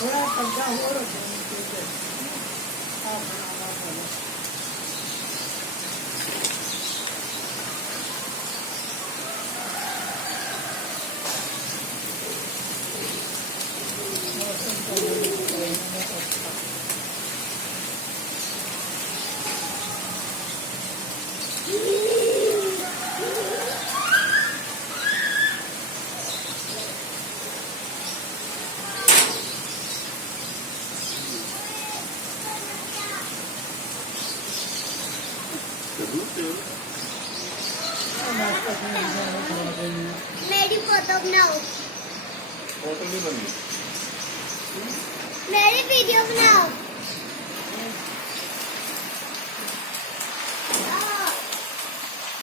थोड़ा पक्का हो रहा है मेरी फोटो बनाओ, फोटो नहीं बनी। मेरी वीडियो बनाओ।